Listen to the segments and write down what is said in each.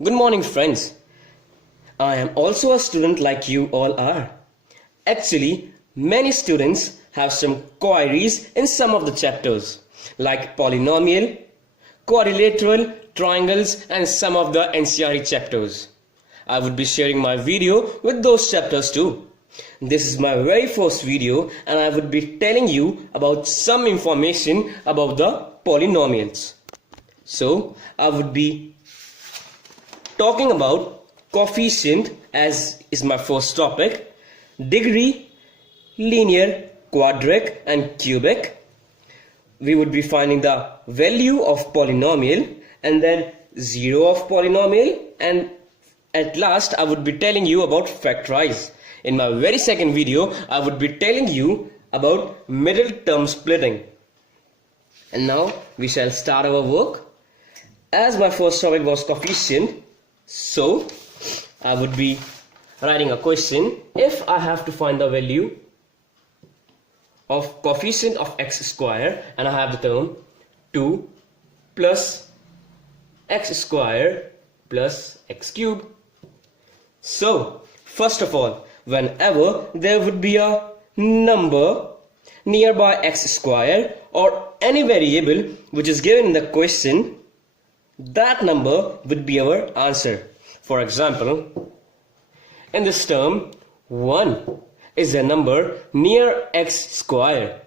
Good morning, friends. I am also a student like you all are. Actually, many students have some queries in some of the chapters, like polynomial, quadrilateral, triangles, and some of the NCRE chapters. I would be sharing my video with those chapters too. This is my very first video and I would be telling you about some information about the polynomials. So, I would be talking about coefficient as is my first topic, degree, linear, quadratic and cubic. We would be finding the value of polynomial and then zero of polynomial, and at last I would be telling you about factorize. In my very second video, I would be telling you about middle term splitting. And now we shall start our work. As my first topic was coefficient, so I would be writing a question. If I have to find the value of coefficient of x square and I have the term 2 plus x square plus x cube. So first of all, whenever there would be a number nearby x square or any variable which is given in the question, that number would be our answer. For example, in this term, 1 is a number near x square.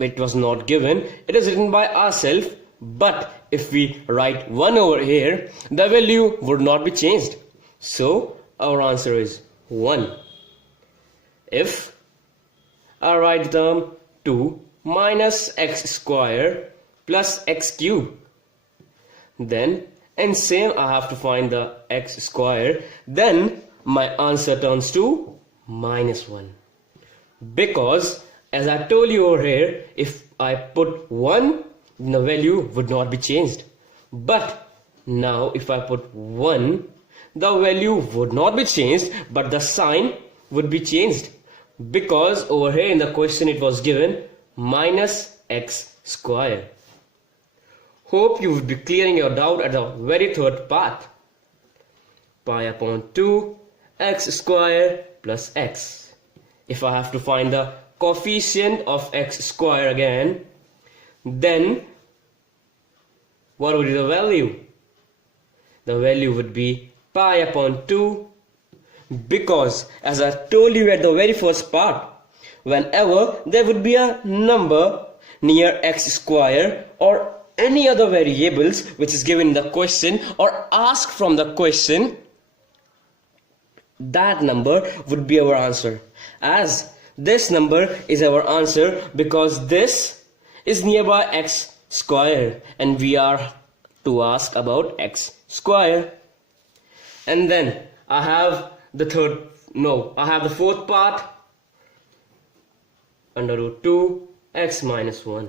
It was not given, it is written by ourselves, but if we write 1 over here, the value would not be changed. So our answer is 1. If I write the term 2 minus x square plus x cube, then and same I have to find the x square, then my answer turns to minus 1. Because as I told you over here, if I put 1, the value would not be changed. But now if I put 1, the value would not be changed, but the sign would be changed. Because over here in the question it was given minus x square. Hope you will be clearing your doubt at the very third part. Pi upon 2 x square plus x. If I have to find the coefficient of x square again, then what would be the value? The value would be pi upon 2, because as I told you at the very first part, whenever there would be a number near x square or any other variables which is given in the question or asked from the question, that number would be our answer. As this number is our answer because this is nearby x square and we are to ask about x square. And then I have the fourth part, under root 2 x minus 1.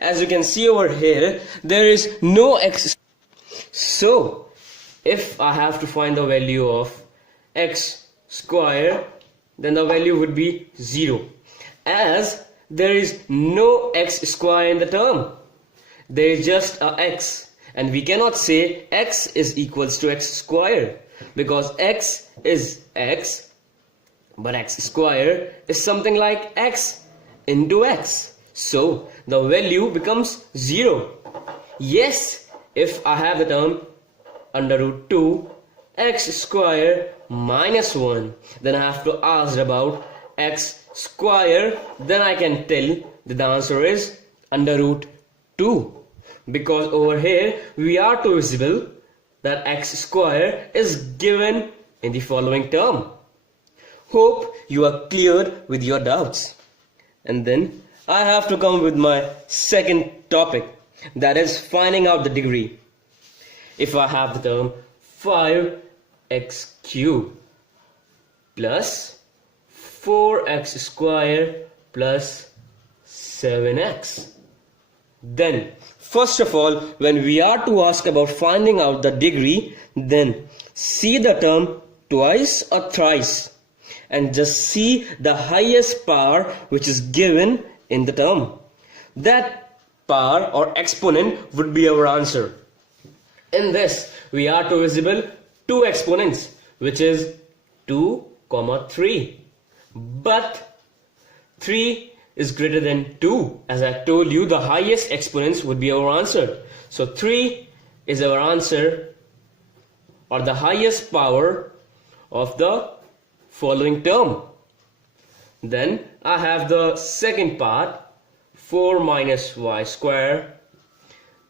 As you can see over here, there is no x. So if I have to find the value of x square, then the value would be 0. As there is no x square in the term, there is just a x, and we cannot say x is equals to x square, because x is x, but x square is something like x into x. So the value becomes 0. Yes, if I have the term under root 2 x square minus 1, then I have to ask about x square, then I can tell that the answer is under root 2, because over here we are to visible that x square is given in the following term. Hope you are cleared with your doubts. And then I have to come with my second topic, that is finding out the degree. If I have the term 5x cube plus 4x square plus 7x, then first of all, when we are to ask about finding out the degree, then see the term twice or thrice and just see the highest power which is given in the term. That power or exponent would be our answer. In this, we are to visible two exponents, which is 2, 3. But 3 is greater than 2. As I told you, the highest exponents would be our answer. So 3 is our answer, or the highest power of the following term. Then I have the second part, 4 minus y square.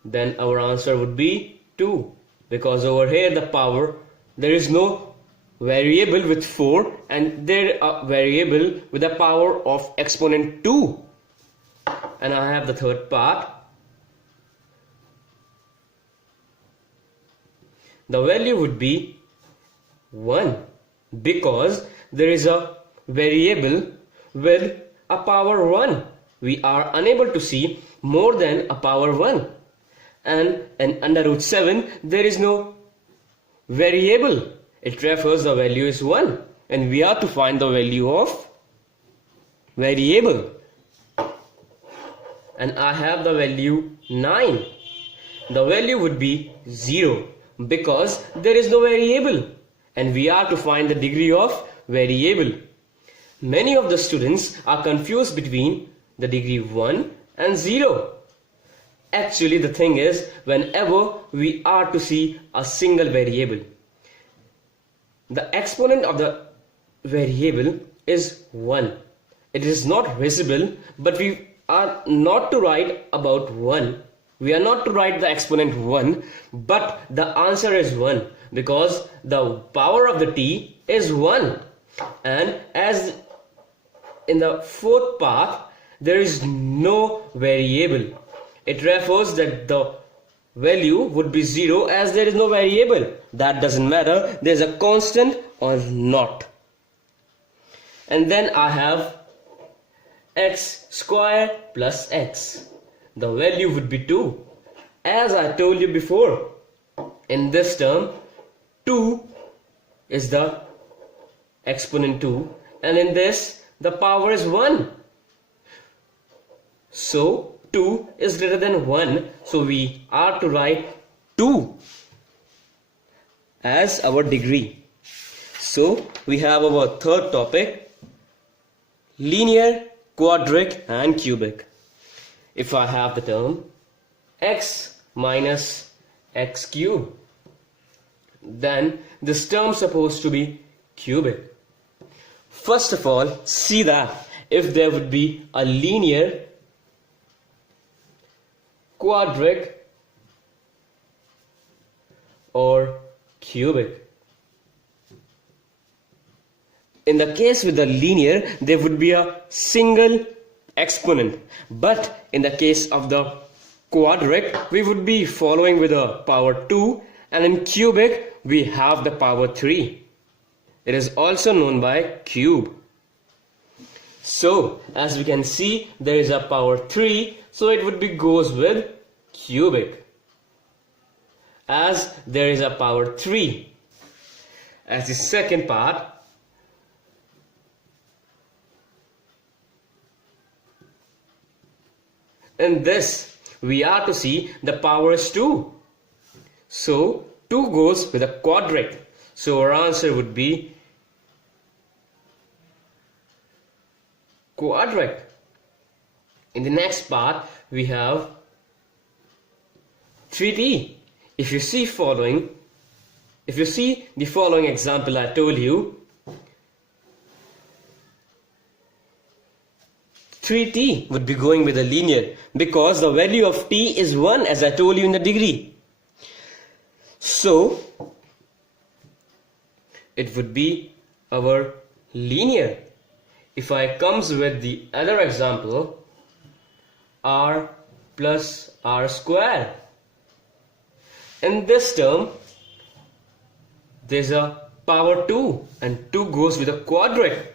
Then our answer would be 2, because over here the power, there is no variable with 4 and there are variable with a power of exponent 2. And I have the third part. The value would be 1, because there is a variable with a power 1. We are unable to see more than a power 1. And in under root 7, there is no variable. It refers the value is 1. And we are to find the value of variable. And I have the value 9. The value would be 0, because there is no variable. And we are to find the degree of variable. Many of the students are confused between the degree 1 and 0. Actually, the thing is, whenever we are to see a single variable, the exponent of the variable is 1. It is not visible, but we are not to write about 1. We are not to write the exponent 1, but the answer is 1, because the power of the t is 1. And as in the fourth part, there is no variable. It refers that the value would be 0 as there is no variable. That doesn't matter, there is a constant or not. And then I have x square plus x. The value would be 2. As I told you before, in this term, 2 is the exponent 2, and in this, the power is 1. So 2 is greater than 1, so we are to write 2 as our degree. So we have our third topic, linear, quadratic and cubic. If I have the term x minus x cube, then this term is supposed to be cubic. First of all, see that if there would be a linear, quadratic or cubic. In the case with the linear, there would be a single exponent, but in the case of the quadratic, we would be following with a power 2, and in cubic we have the power 3. It is also known by cube. So as we can see, there is a power 3, so it would be goes with cubic, as there is a power 3. As the second part, in this we are to see the power is 2, so 2 goes with a quadratic, so our answer would be quadratic. In the next part we have 3t. If you see the following example I told you, 3t would be going with a linear, because the value of t is 1, as I told you in the degree. So it would be our linear. If I comes with the other example, r plus r square. In this term, there's a power 2, and 2 goes with a quadratic.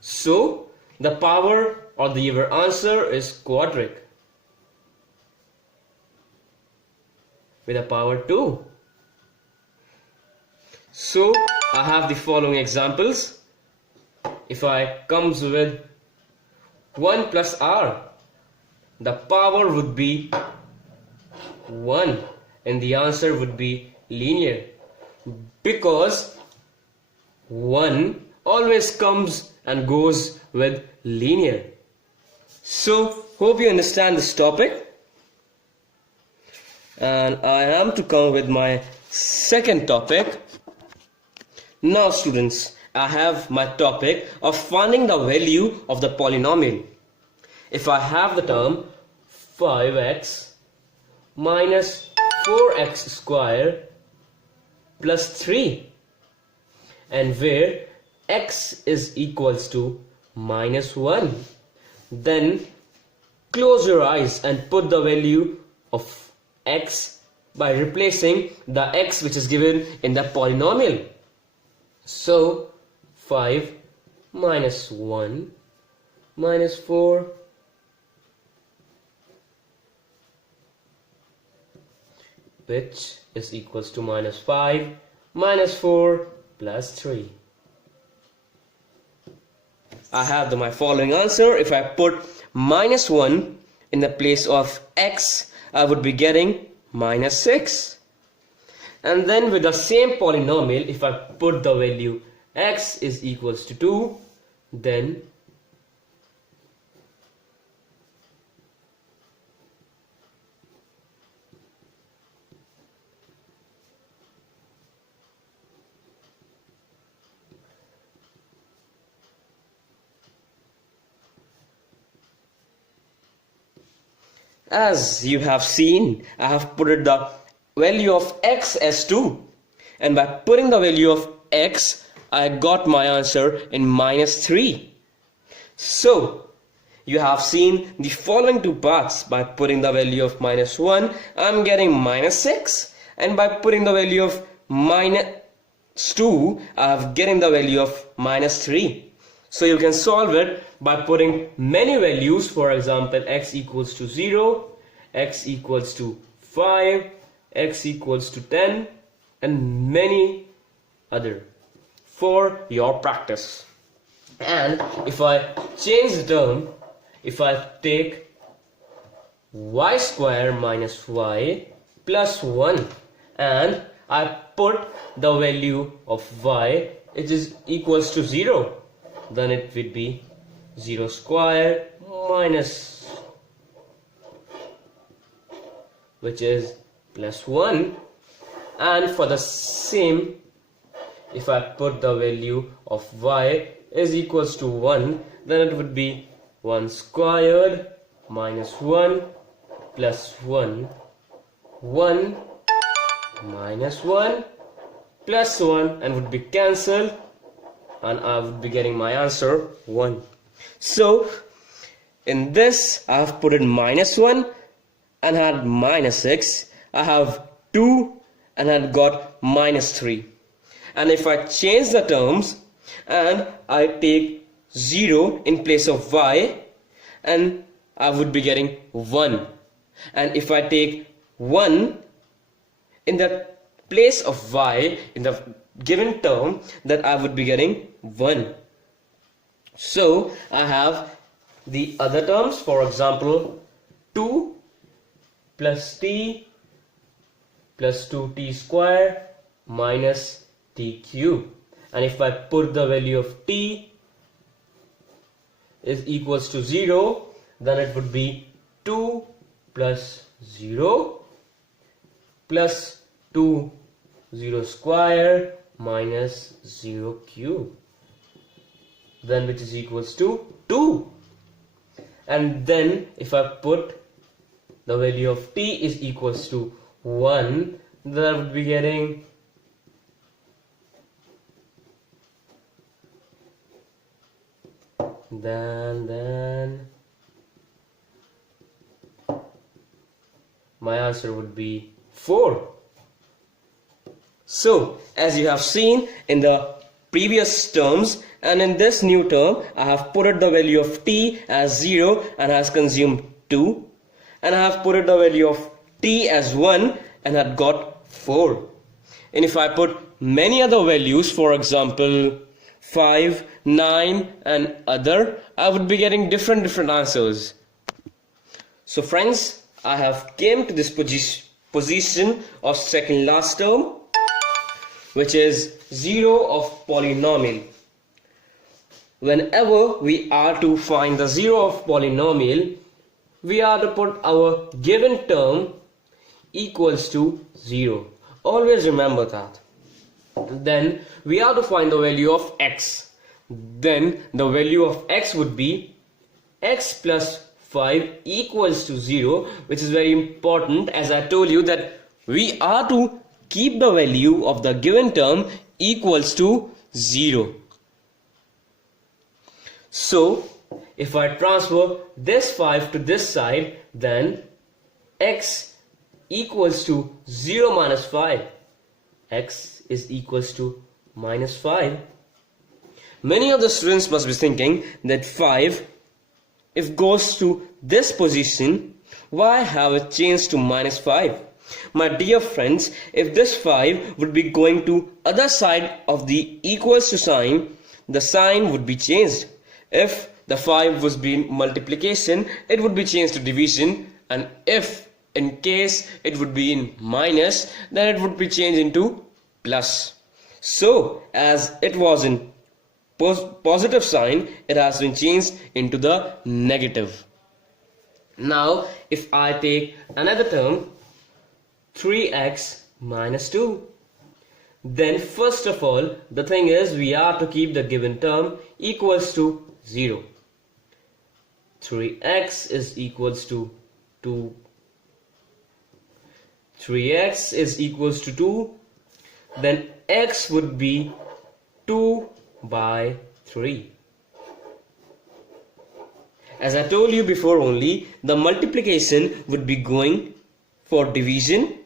So the power or the answer is quadratic with a power 2. So I have the following examples. If I comes with 1 plus r, the power would be 1 and the answer would be linear. because 1 always comes and goes with linear. So, hope you understand this topic. And I am to come with my second topic. Now students, I have my topic of finding the value of the polynomial. If I have the term 5x minus 4x square plus 3, and where x is equals to minus 1, then close your eyes and put the value of x by replacing the x which is given in the polynomial. So 5 minus 1 minus 4 which is equals to minus 5 minus 4 plus 3. I have my following answer. If I put minus 1 in the place of x, I would be getting minus 6. And then with the same polynomial, if I put the value x is equals to 2, then as you have seen, I have put the value of x as 2, and by putting the value of x, I got my answer in minus 3. So you have seen the following two paths. By putting the value of minus 1, I am getting minus 6, and by putting the value of minus 2, I am getting the value of minus 3. So you can solve it by putting many values. For example, x equals to 0, x equals to 5, x equals to 10, and many other for your practice. And if I change the term, if I take y square minus y plus 1 and I put the value of y, it is equals to 0, then it would be 0 square minus, which is plus 1. And for the same, if I put the value of y is equals to 1, then it would be 1 squared minus 1 plus 1, 1 minus 1 plus 1, and would be cancelled, and I would be getting my answer 1. So in this I have put in minus 1 and had minus 6. I have 2 and had got minus 3. And if I change the terms and I take 0 in place of y, and I would be getting 1. And if I take 1 in the place of y in the given term, that I would be getting 1. So I have the other terms. For example, 2 plus t plus 2t square minus t cube. And if I put the value of t is equals to 0, then it would be 2 plus 0 plus 2 0 square minus 0 cube, then which is equals to 2. And then if I put the value of t is equals to 1, then I would be getting then my answer would be 4. So as you have seen in the previous terms and in this new term, I have put the value of t as 0 and has consumed 2, and I have put the value of t as 1 and had got 4. And if I put many other values, for example 5, 9 and other, I would be getting different answers. So friends, I have came to this position of second last term. which is 0 of polynomial. Whenever we are to find the 0 of polynomial, we are to put our given term equals to 0. Always remember that. Then we are to find the value of x. Then the value of x would be x plus 5 equals to 0, which is very important, as I told you that we are to keep the value of the given term equals to 0. So if I transfer this 5 to this side, then x equals to 0 minus 5. X is equals to minus 5. Many of the students must be thinking that 5, if goes to this position, why have it changed to minus 5? My dear friends, if this 5 would be going to other side of the equals to sign, the sign would be changed. If the 5 was being multiplication, it would be changed to division, and if in case it would be in minus, then it would be changed into plus. So as it was in positive sign, it has been changed into the negative. Now if I take another term, 3x minus 2, then first of all the thing is we are to keep the given term equals to 0. 3x is equals to 2. 3x is equals to 2. Then x would be 2 by 3. As I told you before only, the multiplication would be going for division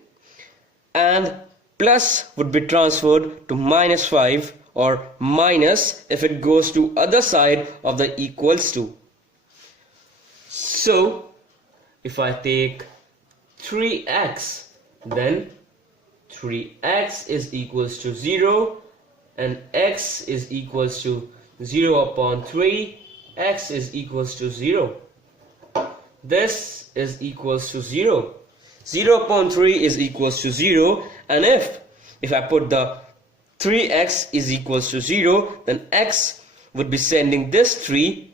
and plus would be transferred to minus 5, or minus if it goes to other side of the equals to. So if I take 3x, then 3x is equals to 0 and x is equals to 0 upon 3. X is equals to 0. This is equals to 0. 0 upon 3 is equals to 0, and if I put the 3x is equals to 0, then x would be sending this 3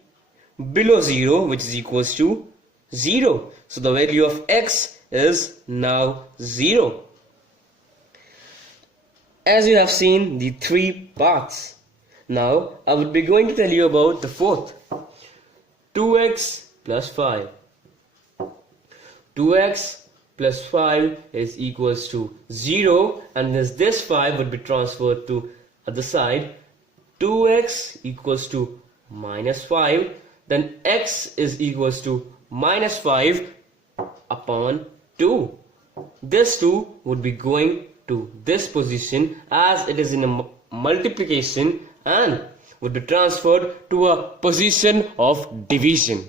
below 0, which is equals to 0. So the value of x is now 0. As you have seen the 3 parts, now I would be going to tell you about the fourth. 2x plus 5. 2x plus 5 is equals to 0, and this 5 would be transferred to other side. 2x equals to minus 5, then x is equals to minus 5 upon 2. This 2 would be going to this position as it is in a multiplication and would be transferred to a position of division.